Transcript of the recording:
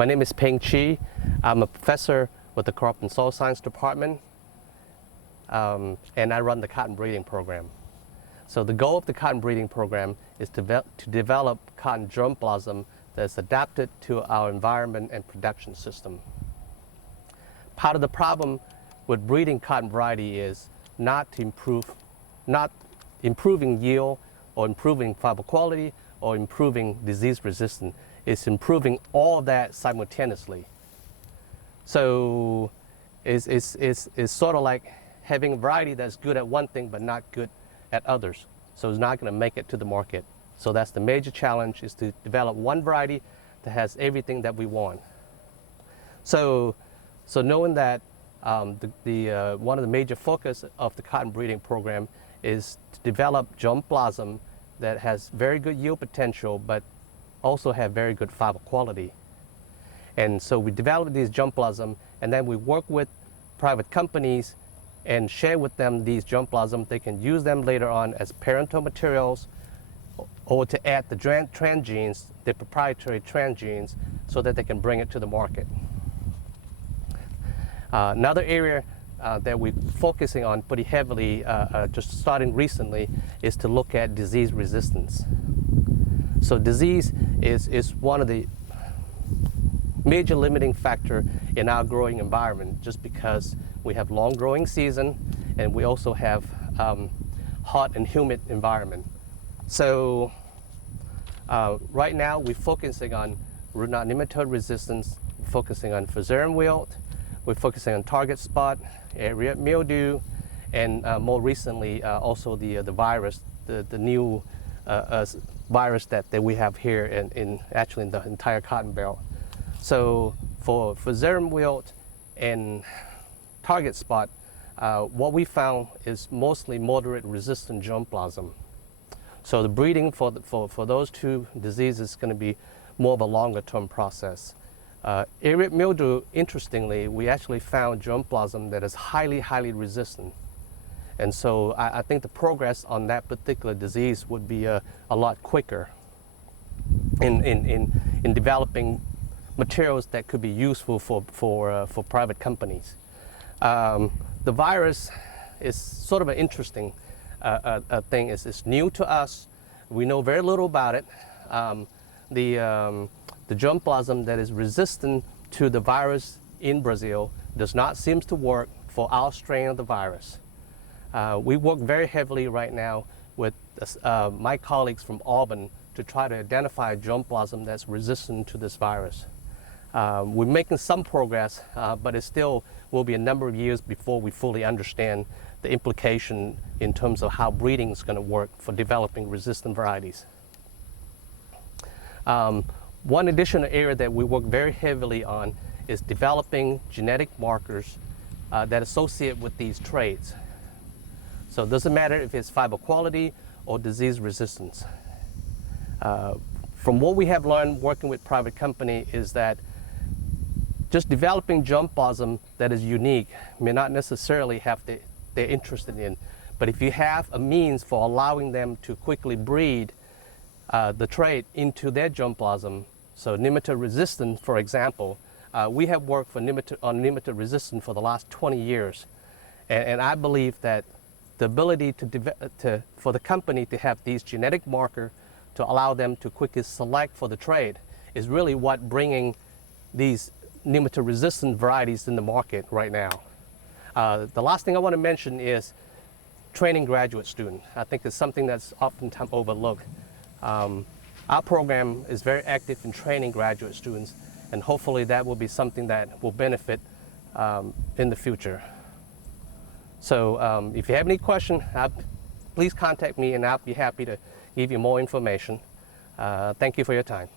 My name is Peng Chee. I'm a professor with the Crop and Soil Science Department, and I run the cotton breeding program. So the goal of the cotton breeding program is to develop cotton germplasm that's adapted to our environment and production system. Part of the problem with breeding cotton variety is not improving yield or improving fiber quality or improving disease resistance. It's improving all of that simultaneously. So it's sort of like having a variety that's good at one thing but not good at others. So it's not going to make it to the market. So that's the major challenge, is to develop one variety that has everything that we want. So knowing that one of the major focus of the cotton breeding program is to develop germplasm that has very good yield potential but also have very good fiber quality. And so we develop these germplasm, and then we work with private companies and share with them these germplasm. They can use them later on as parental materials or to add the transgenes, the proprietary transgenes, so that they can bring it to the market. Another area that we're focusing on pretty heavily, just starting recently, is to look at disease resistance. So disease is one of the major limiting factor in our growing environment, just because we have long growing season and we also have hot and humid environment. So right now we're focusing on root knot nematode resistance, focusing on fusarium wilt, we're focusing on target spot, area mildew, and more recently also the virus, the new virus that we have here actually in the entire cotton belt. So for fusarium wilt and target spot, what we found is mostly moderate resistant germplasm. So the breeding for those two diseases is going to be more of a longer term process. Area mildew, interestingly, we actually found germplasm that is highly resistant. And so I think the progress on that particular disease would be a lot quicker in developing materials that could be useful for private companies. The virus is sort of an interesting thing. It's new to us. We know very little about it. The germplasm that is resistant to the virus in Brazil does not seem to work for our strain of the virus. We work very heavily right now with my colleagues from Auburn to try to identify germplasm that's resistant to this virus. We're making some progress, but it still will be a number of years before we fully understand the implication in terms of how breeding is going to work for developing resistant varieties. One additional area that we work very heavily on is developing genetic markers that associate with these traits. So it doesn't matter if it's fiber quality or disease resistance. From what we have learned working with private company is that just developing germplasm that is unique may not necessarily have they're interested in. But if you have a means for allowing them to quickly breed the trait into their germplasm, so nematode resistant, for example, we have worked on nematode resistant for the last 20 years. And I believe that the ability for the company to have these genetic markers to allow them to quickly select for the trait is really what bringing these nematode resistant varieties in the market right now. The last thing I want to mention is training graduate students. I think it's something that's oftentimes overlooked. Our program is very active in training graduate students, and hopefully that will be something that will benefit in the future. So if you have any questions, please contact me and I'll be happy to give you more information. Thank you for your time.